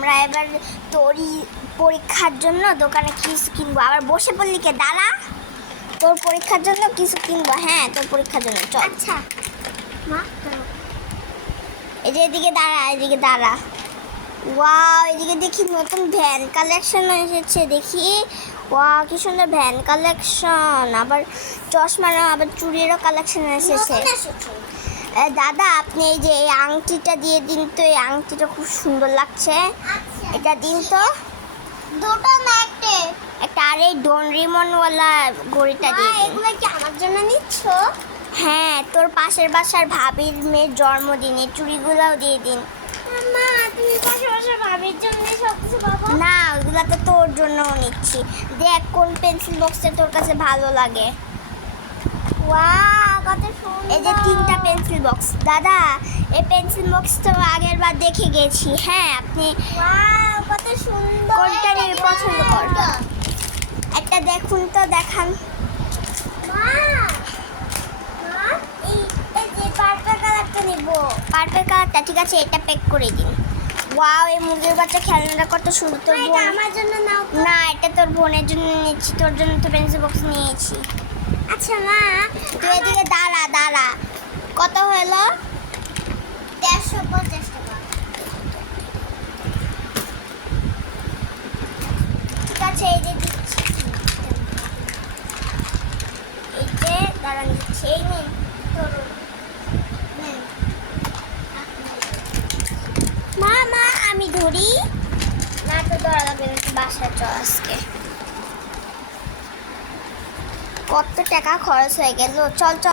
আমরা এবার তোরই পরীক্ষার জন্য দোকানে কিছু কিনবো। আবার বসে পড়লি কে, দাঁড়া, তোর পরীক্ষার জন্য কিছু কিনবো। হ্যাঁ, তোর পরীক্ষার জন্য চল। আচ্ছা মা চলো। এই যে এদিকে দাঁড়া, এদিকে দাঁড়া। ওয়াও, এদিকে দেখি নতুন ভ্যান কালেকশন এসেছে, দেখি। ওয়াও, কি সুন্দর ভ্যান কালেকশন। আবার চশমার, আবার চুড়িরও কালেকশন এসেছে। দাদা, আপনি এই যে এই আংটিটা দিয়ে দিন তো, এই আংটিটা খুব সুন্দর লাগছে। আচ্ছা এটা দিন তো। দুটো না একটা? একটা, আর এই ডোনরিমনওয়ালা ঘড়িটা মা দিয়ে দিন। এগুলো কি আমার জন্য নিচ্ছ? হ্যাঁ, তোর পাশের বাসার ভাবির মেয়ের জন্মদিনে চুড়িগুলোও দিয়ে দিন। মা তুমি পাশে পাশে ভাবির জন্য সব কিছু পাবো না, ওইগুলো তো তোর জন্যও নিচ্ছি। দেখ কোন পেন্সিল বক্সটা তোর কাছে ভালো লাগে। ওয়াও কত সুন্দর। এই যে 3টা পেন্সিল বক্স। দাদা, এই পেন্সিল বক্স তো আগের বার দেখে গেছি। হ্যাঁ, আপনি ওয়াও কত সুন্দর। কোনটা নিয়ে পছন্দ করবে? একটা দেখুন তো, দেখান। মা মা এই এই যে পার্পল কালারটা নিব। পার্পল কালারটা, ঠিক আছে, এটা প্যাক করে দিন। ওয়াও, এই মুরগির বাচ্চা খেলনাটা কত সুন্দর। তোর এটা বোন, আমার জন্য নাও তো। না, এটা তোর বোনের জন্য নিচ্ছি, তোর জন্য তো পেন্সিল বক্স নিয়েছি। আচ্ছা মা তুই এদিকে দাঁড়া, দাঁড়া। কত হলো? 150 টাকা। ঠিক আছে, এই যে দিচ্ছি। এই যে দাঁড়ান, দিচ্ছি। এই নিন, ধরুন। হুম। মা মা, আমি ধরি না, তো ধরা লাগবে না, তুই বাসায় চল আজকে। কত টাকা খরচ হয়ে গেল, চল চল।